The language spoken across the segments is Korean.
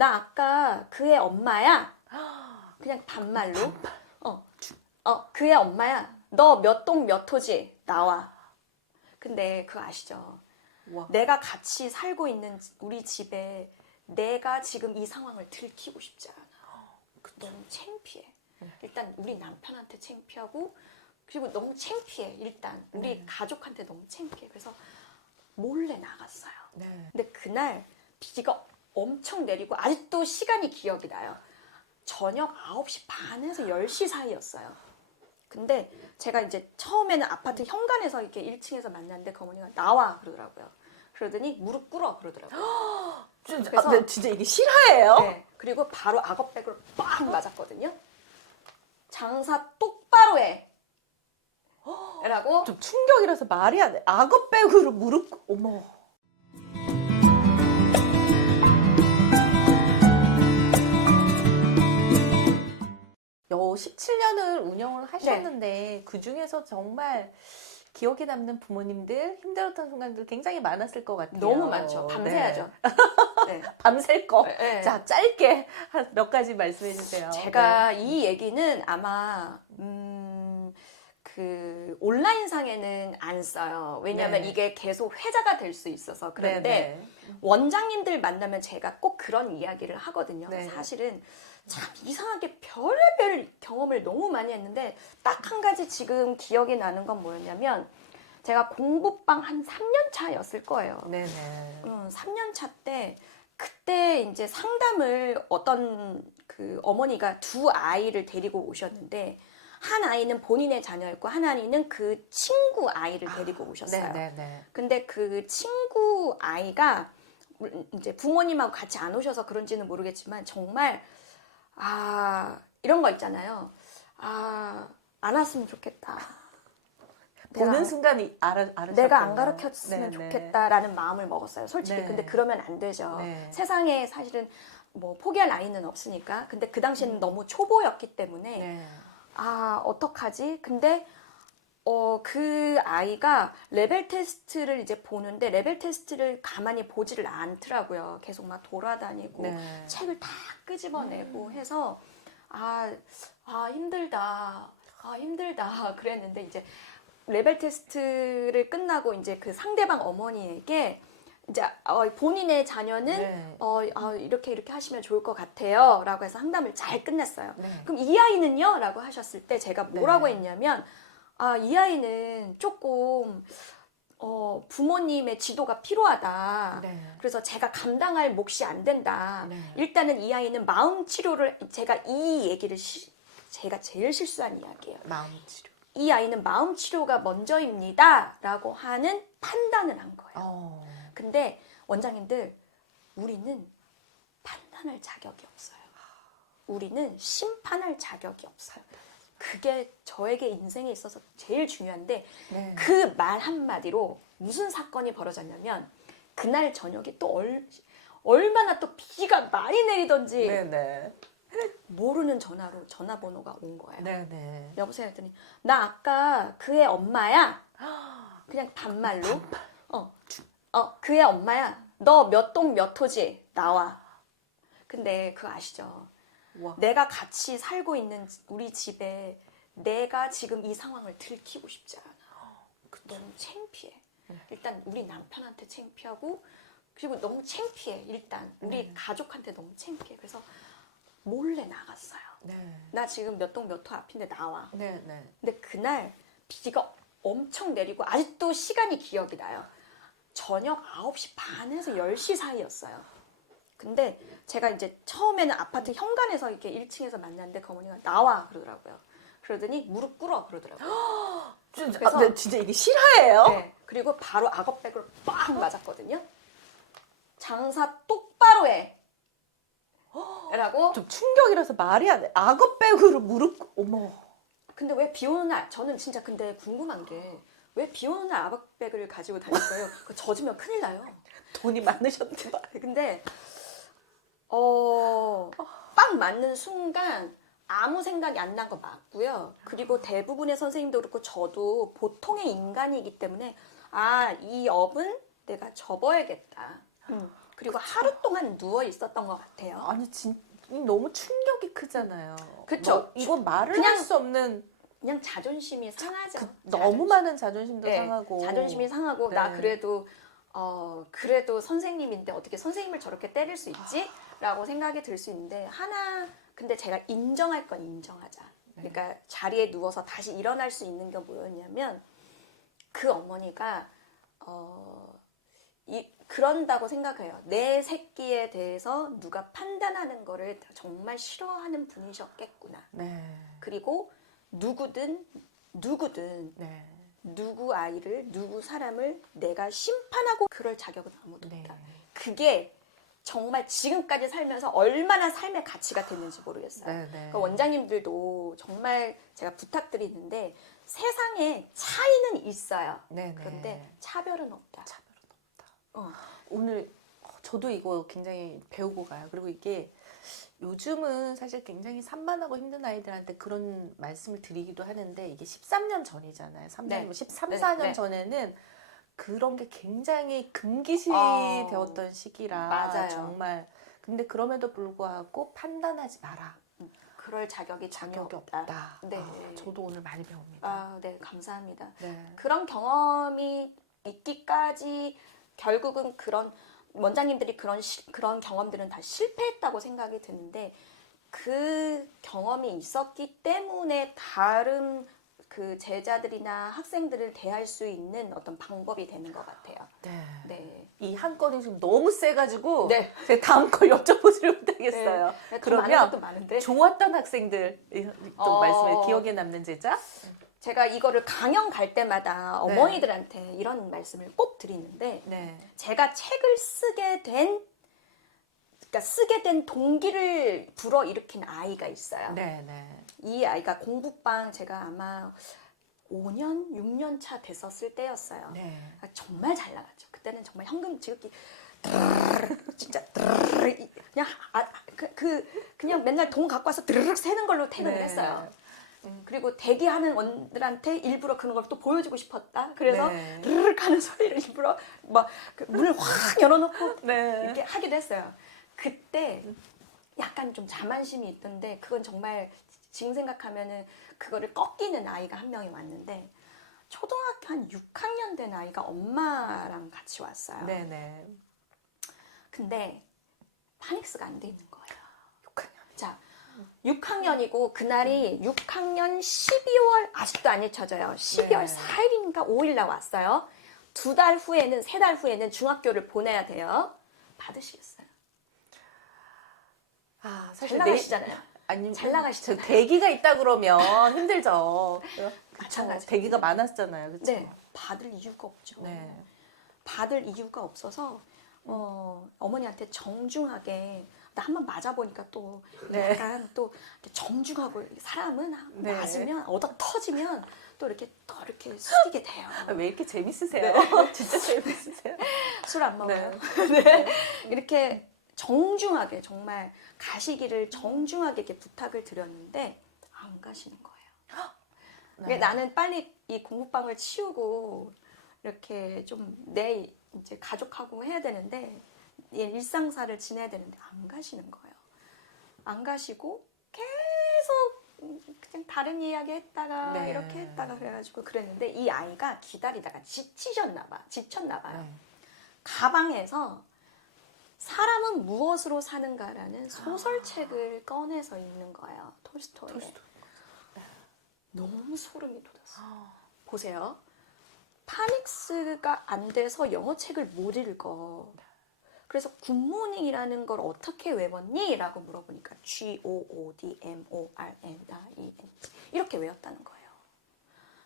나 아까 그의 엄마야. 그냥 반말로. 어, 어, 그의 엄마야. 너 몇 동 몇 호지? 나와. 근데 그거 아시죠? 와. 내가 같이 살고 있는 우리 집에 내가 지금 이 상황을 들키고 싶지 않아. 너무 창피해. 일단 우리 남편한테 창피하고 그리고 너무 창피해. 일단 우리 가족한테 너무 창피해. 그래서 몰래 나갔어요. 네. 근데 그날 비가 엄청 내리고 아직도 시간이 기억이 나요. 저녁 9시 반에서 10시 사이였어요. 근데 제가 이제 처음에는 아파트 현관에서 이렇게 1층에서 만났는데 그 어머니가 나와 그러더라고요. 그러더니 무릎 꿇어 그러더라고요. 진짜, 그래서- 아, 네, 진짜 이게 실화예요? 네. 그리고 바로 악어백으로 빵 맞았거든요. 장사 똑바로 해. 라고 좀 충격이라서 말이 안 돼. 악어백으로 무릎, 꿇- 어머. 요 17년을 운영을 하셨는데 그 중에서 정말 기억에 남는 부모님들 힘들었던 순간들 굉장히 많았을 것 같아요. 너무 많죠. 밤새야죠. 네. 네. 밤샐 거. 네. 자 짧게 한 몇 가지 말씀해 주세요. 제가 이 얘기는 아마 음, 그 온라인상에는 안 써요. 왜냐하면 네. 이게 계속 회자가 될 수 있어서 네. 그런데 네, 원장님들 만나면 제가 꼭 그런 이야기를 하거든요. 네. 사실은 참 이상하게 별의별 경험을 너무 많이 했는데 딱 한 가지 지금 기억이 나는 건 뭐였냐면 제가 공부방 한 3년 차였을 거예요. 네. 네. 음, 3년 차 때 그때 이제 상담을 어떤 그 어머니가 두 아이를 데리고 오셨는데 한 아이는 본인의 자녀였고 한 아이는 그 친구 아이를 데리고 오셨어요. 네, 네, 네. 근데 그 친구 아이가 이제 부모님하고 같이 안 오셔서 그런지는 모르겠지만 정말 아 이런 거 있잖아요. 아 안 왔으면 좋겠다. 보는 순간 이- 알아 알으셨군요. 내가 안 가르쳤으면. 좋겠다라는 마음을 먹었어요. 솔직히 네. 근데 그러면 안 되죠. 네. 세상에 사실은 뭐 포기할 나이는 없으니까. 근데 그 당시에는 너무 초보였기 때문에 네. 아 어떡하지? 근데 어 그 아이가 레벨 테스트를 이제 보는데 레벨 테스트를 가만히 보지를 않더라고요. 계속 막 돌아다니고 네. 책을 다 끄집어내고 해서 아, 아 힘들다. 아 힘들다. 그랬는데 이제 레벨 테스트를 끝나고 이제 그 상대방 어머니에게 이제 어, 본인의 자녀는 네. 어, 아, 이렇게 이렇게 하시면 좋을 것 같아요. 라고 해서 상담을 잘 끝냈어요. 네. 그럼 이 아이는요? 라고 하셨을 때 제가 뭐라고 네. 했냐면 아, 이 아이는 조금 어, 부모님의 지도가 필요하다. 네. 그래서 제가 감당할 몫이 안 된다. 네. 일단은 이 아이는 마음 치료를 제가 이 얘기를 시- 제가 제일 실수한 이야기예요. 마음 치료. 이 아이는 마음 치료가 먼저입니다 라고 하는 판단을 한 거예요. 어. 근데 원장님들 우리는 판단할 자격이 없어요. 우리는 심판할 자격이 없어요. 그게 저에게 인생에 있어서 제일 중요한데 네. 그말 한마디로 무슨 사건이 벌어졌냐면 그날 저녁에 또 얼, 얼마나 또 비가 많이 내리던지 네, 네. 모르는 전화로 전화번호가 온 거예요. 네, 네. 여보세요 했더니 나 아까 그의 엄마야. 그냥 반말로. 어, 어 그의 엄마야. 너 몇 동 몇 호지? 나와. 근데 그거 아시죠? 와. 내가 같이 살고 있는 우리 집에 내가 지금 이 상황을 들키고 싶지 않아. 너무 창피해. 일단 우리 남편한테 창피하고 그리고 너무 창피해. 일단 우리 가족한테 너무 창피해. 그래서 몰래 나갔어요. 네. 나 지금 몇 동 몇 호 앞인데 나와. 네, 네. 근데 그날 비가 엄청 내리고 아직도 시간이 기억이 나요. 저녁 9시 반에서 10시 사이였어요. 근데 제가 이제 처음에는 아파트 현관에서 이렇게 1층에서 만났는데 그 어머니가 나와 그러더라고요. 그러더니 무릎 꿇어 그러더라고요. 진짜, 그래서- 아, 네, 진짜 이게 실화예요? 네. 그리고 바로 악어백으로 빵 맞았거든요. 장사 똑바로 해. 라고 좀 충격이라서 말이 안 돼. 악어 백으로 무릎, 꿇- 어머. 근데 왜 비 오는 날 저는 진짜 근데 궁금한 게 왜 비 오는 날 아박백을 가지고 다닐 거예요? 그 젖으면 큰일 나요. 돈이 많으셨나 봐. 근데 어빵 맞는 순간 아무 생각이 안 난 거 맞고요. 그리고 대부분의 선생님도 그렇고 저도 보통의 인간이기 때문에 아 이 업은 내가 접어야겠다. 음, 그리고 하루 동안 누워 있었던 것 같아요. 아니 진 너무 충격이 크잖아요. 그쵸. 뭐, 이건 말을 그냥 할 수 없는 그냥 자존심이 상하죠. 그 너무 많은 자존심도 네, 상하고 자존심이 상하고 나 네. 그래도 어 그래도 선생님인데 어떻게 선생님을 저렇게 때릴 수 있지?라고 생각이 들 수 있는데 하나 근데 제가 인정할 건 인정하자. 네. 그러니까 자리에 누워서 다시 일어날 수 있는 게 뭐였냐면 그 어머니가 어 이, 그런다고 생각해요. 내 새끼에 대해서 누가 판단하는 거를 정말 싫어하는 분이셨겠구나. 네. 그리고 누구든 누구든 네. 누구 아이를 누구 사람을 내가 심판하고 그럴 자격은 아무도 네. 없다. 그게 정말 지금까지 살면서 얼마나 삶의 가치가 됐는지 모르겠어요. 네, 네. 그러니까 원장님들도 정말 제가 부탁드리는데 세상에 차이는 있어요. 네, 네. 그런데 차별은 없다. 차별은 없다. 어. 오늘 어, 저도 이거 굉장히 배우고 가요. 그리고 이게 요즘은 사실 굉장히 산만하고 힘든 아이들한테 그런 말씀을 드리기도 하는데 이게 13년 전이잖아요. 3년, 네. 뭐 13, 네, 14년 네. 전에는 그런 게 굉장히 금기시 어, 되었던 시기라 맞아요. 정말 근데 그럼에도 불구하고 판단하지 마라. 그럴 자격이 자격이 없다. 없다. 네. 아, 저도 오늘 많이 배웁니다. 아, 네, 감사합니다. 네. 그런 경험이 있기까지 결국은 그런 원장님들이 그런 시- 그런 경험들은 다 실패했다고 생각이 드는데 그 경험이 있었기 때문에 다른 그 제자들이나 학생들을 대할 수 있는 어떤 방법이 되는 것 같아요. 네. 네. 이 한 건이 지금 너무 세가지고 네. 제가 다음 거 여쭤보지를 못하겠어요. 네. 더 그러면 많은 것도 많은데 좋았던 학생들 이- 또 어. 말씀해 기억에 남는 제자? 제가 이거를 강연 갈 때마다 네. 어머니들한테 이런 말씀을 꼭 드리는데 네. 제가 책을 쓰게 된 그러니까 쓰게 된 동기를 불어일으킨 아이가 있어요. 네, 네. 이 아이가 공부방 제가 아마 5년, 6년 차 됐었을 때였어요. 네. 아, 정말 잘 나갔죠. 그때는 정말 현금 지급기 진짜 그냥 아, 그, 그 그냥 맨날 돈 갖고 와서 드르륵 세는 걸로 퇴근을 네. 했어요. 음, 그리고 대기하는 원들한테 일부러 그런 걸 또 보여주고 싶었다. 그래서 네. 드르륵 하는 소리를 일부러 막그 문을 확 열어놓고 네. 이렇게 하기도 했어요. 그때 약간 좀 자만심이 있던데 그건 정말 지금 생각하면은 그거를 꺾이는 아이가 한 명이 왔는데 초등학교 한 6학년 된 아이가 엄마랑 같이 왔어요. 네, 네. 근데 파닉스가 안 돼 있는 거예요. 6학년. 자, 6학년이고 그날이 6학년 12월 아직도 안 잊혀져요. 12월 네. 4일인가 5일 날 왔어요. 두 달 후에는 세 달 후에는 중학교를 보내야 돼요. 받으시겠어요? 아, 잘 사실 나가시잖아요. 아니 잘 나가시잖아요. 저 대기가 있다 그러면 힘들죠. 그쵸? 마찬가지. 대기가 많았잖아요. 그렇죠? 네, 받을 이유가 없죠. 네. 받을 이유가 없어서 어, 어머니한테 정중하게 나 한번 맞아보니까 또 네. 약간 또 정중하고 사람은 네. 맞으면 얻어 터지면 또 이렇게 또 이렇게 숙이게 돼요. 아, 왜 이렇게 재밌으세요? 진짜 재밌으세요? 술 안 먹어요. 네. 네. 이렇게 정중하게 정말 가시기를 정중하게 이렇게 부탁을 드렸는데 안 가시는 거예요. 네. 그러니까 나는 빨리 이 공부방을 치우고 이렇게 좀 내 이제 가족하고 해야 되는데 이 일상사를 지내야 되는데 안 가시는 거예요. 안 가시고 계속 그냥 다른 이야기 했다가 네. 이렇게 했다가 그래가지고 그랬는데 이 아이가 기다리다가 지치셨나 봐, 지쳤나 봐요. 네. 가방에서 사람은 무엇으로 사는가라는 소설책을 꺼내서 읽는 거예요. 톨스토이. 톨스토이. 너무 소름이 돋았어요. 아, 보세요. 파닉스가 안 돼서 영어 책을 못 읽어. 그래서 굿모닝이라는 걸 어떻게 외웠니? 라고 물어보니까 G O O D M O R N I E N G 이렇게 외웠다는 거예요.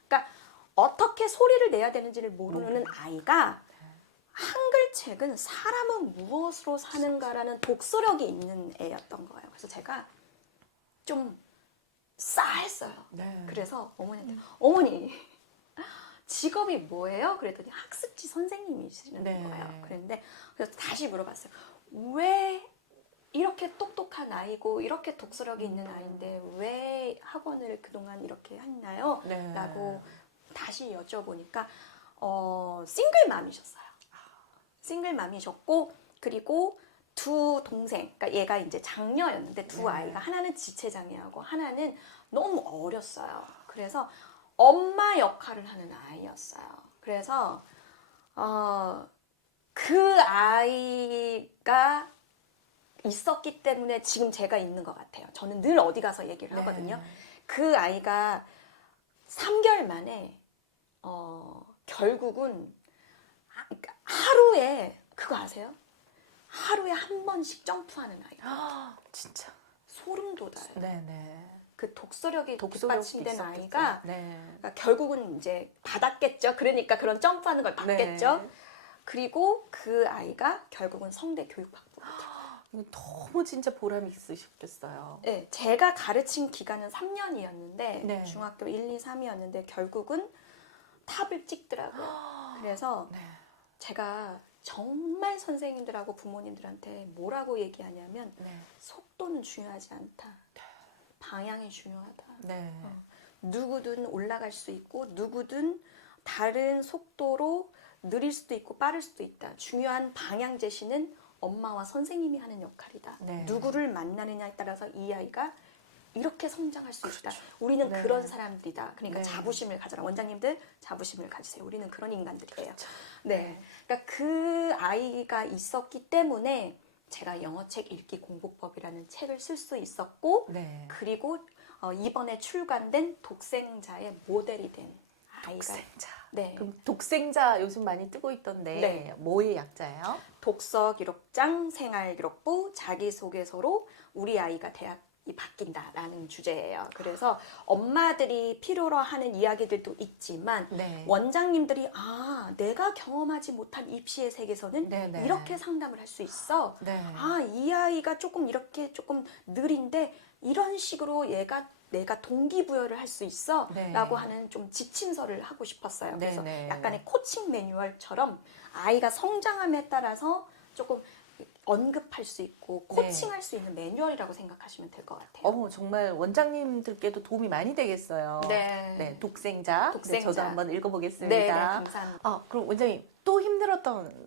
그러니까 어떻게 소리를 내야 되는지를 모르는 아이가 한글 책은 사람은 무엇으로 사는가라는 독서력이 있는 애였던 거예요. 그래서 제가 좀 싸했어요. 네. 그래서 어머니한테 어머니 직업이 뭐예요? 그랬더니 학습지 선생님이시는 네. 거예요. 그랬는데 그래서 다시 물어봤어요. 왜 이렇게 똑똑한 아이고 이렇게 독서력이 있는 아이인데 왜 학원을 그동안 이렇게 했나요? 네. 라고 다시 여쭤보니까 어, 싱글맘이셨어요. 싱글맘이셨고 그리고 두 동생, 그러니까 얘가 이제 장녀였는데 두 네. 아이가 하나는 지체장애하고 하나는 너무 어렸어요. 그래서 엄마 역할을 하는 아이였어요. 그래서 어, 그 아이가 있었기 때문에 지금 제가 있는 것 같아요. 저는 늘 어디 가서 얘기를 하거든요. 네. 그 아이가 3개월 만에 어, 결국은 하- 그러니까 하루에 그거 아세요? 하루에 한 번씩 점프하는 아이. 아, 진짜. 소름 돋아요. 네네. 그 독서력이 뒷받침된. 아이가 네. 그러니까 결국은 이제 받았겠죠. 그러니까 그런 점프하는 걸 받겠죠. 네. 그리고 그 아이가 결국은 성대 교육받고. 너무 진짜 보람 있으셨겠어요. 네, 제가 가르친 기간은 3년이었는데 네. 중학교 1, 2, 3이었는데 결국은 탑을 찍더라고요. 그래서 네. 제가 정말 선생님들하고 부모님들한테 뭐라고 얘기하냐면 네. 속도는 중요하지 않다. 방향이 중요하다. 네. 어. 누구든 올라갈 수 있고 누구든 다른 속도로 느릴 수도 있고 빠를 수도 있다. 중요한 방향 제시는 엄마와 선생님이 하는 역할이다. 네. 누구를 만나느냐에 따라서 이 아이가 이렇게 성장할 수 있다. 우리는 네. 그런 사람들이다. 그러니까 네. 자부심을 가져라. 원장님들 자부심을 가지세요. 우리는 그런 인간들이에요. 그렇죠. 네. 그러니까 그 아이가 있었기 때문에 제가 영어책 읽기 공부법이라는 책을 쓸 수 있었고 네. 그리고 어, 이번에 출간된 독생자의 모델이 된 아이가 독생자. 네. 그럼 독생자 요즘 많이 뜨고 있던데 네. 뭐의 약자예요? 독서 기록장 생활 기록부 자기소개서로 우리 아이가 대학 이 바뀐다라는 주제예요. 그래서 엄마들이 필요로 하는 이야기들도 있지만 네. 원장님들이 아 내가 경험하지 못한 입시의 세계에서는 네네. 이렇게 상담을 할 수 있어. 네. 아, 이 아이가 조금 이렇게 조금 느린데 이런 식으로 얘가 내가 동기부여를 할 수 있어 네. 라고 하는 좀 지침서를 하고 싶었어요. 그래서 네네. 약간의 코칭 매뉴얼처럼 아이가 성장함에 따라서 조금 언급할 수 있고 네. 코칭할 수 있는 매뉴얼이라고 생각하시면 될 것 같아요. 어 정말 원장님들께도 도움이 많이 되겠어요. 네. 네, 독생자. 독생자. 네, 저도 한번 읽어보겠습니다. 네, 네, 감사합니다. 아, 그럼 원장님 또 힘들었던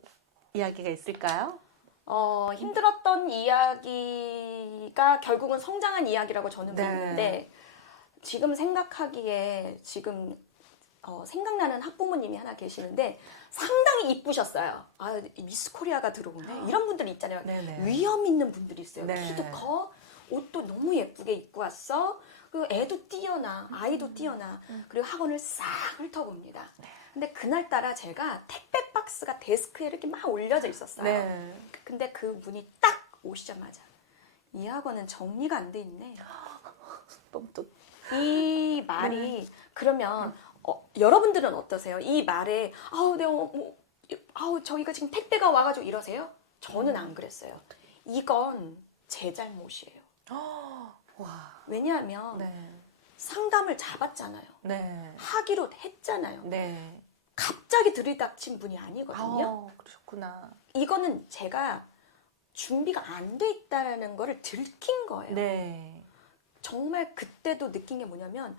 이야기가 있을까요? 어, 힘들었던 이야기가 결국은 성장한 이야기라고 저는 네. 믿는데 지금 생각하기에 지금 어, 생각나는 학부모님이 하나 계시는데 상당히 이쁘셨어요. 아, 미스 코리아가 들어오네. 이런 분들 있잖아요. 네네. 위험 있는 분들이 있어요. 네. 키도 커, 옷도 너무 예쁘게 입고 왔어. 그 애도 뛰어나, 음. 아이도 뛰어나. 그리고 학원을 싹 훑어봅니다. 네. 근데 그날따라 제가 택배 박스가 데스크에 이렇게 막 올려져 있었어요. 네. 근데 그 문이 딱 오시자마자 이 학원은 정리가 안 돼 있네. 또 이 말이 그러면 어, 여러분들은 어떠세요? 이 말에 아우 내가 뭐, 아우 저희가 지금 택배가 와가지고 이러세요? 저는 안 그랬어요. 이건 제 잘못이에요. 와. 왜냐하면 네. 상담을 잡았잖아요. 네. 하기로 했잖아요. 네. 갑자기 들이닥친 분이 아니거든요. 아, 그러셨구나. 이거는 제가 준비가 안 돼 있다라는 거를 들킨 거예요. 네. 정말 그때도 느낀 게 뭐냐면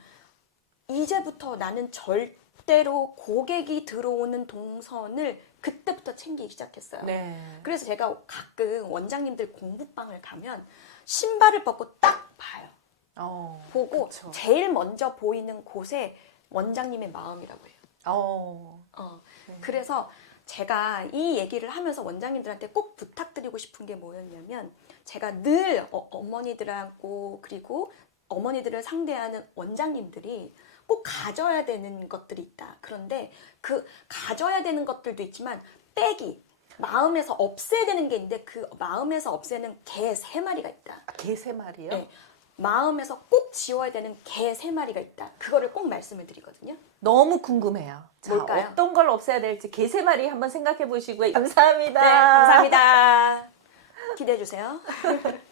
이제부터 나는 절대로 고객이 들어오는 동선을 그때부터 챙기기 시작했어요. 네. 그래서 제가 가끔 원장님들 공부방을 가면 신발을 벗고 딱 봐요. 어. 보고 그쵸. 제일 먼저 보이는 곳에 원장님의 마음이라고 해요. 어. 어, 네. 그래서 제가 이 얘기를 하면서 원장님들한테 꼭 부탁드리고 싶은 게 뭐였냐면 제가 늘 어, 어머니들하고 그리고 어머니들을 상대하는 원장님들이 꼭 가져야 되는 것들이 있다. 그런데 그 가져야 되는 것들도 있지만 빼기 마음에서 없애야 되는 게 있는데 그 마음에서 없애는 개 세 마리가 있다. 개 세 마리요? 네. 마음에서 꼭 지워야 되는 개 세 마리가 있다. 그거를 꼭 말씀을 드리거든요. 너무 궁금해요. 자, 뭘까요? 어떤 걸 없애야 될지 개 세 마리 한번 생각해 보시고요. 감사합니다. 네, 감사합니다. 기대해 주세요.